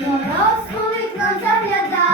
Мороз у вікно заглядає.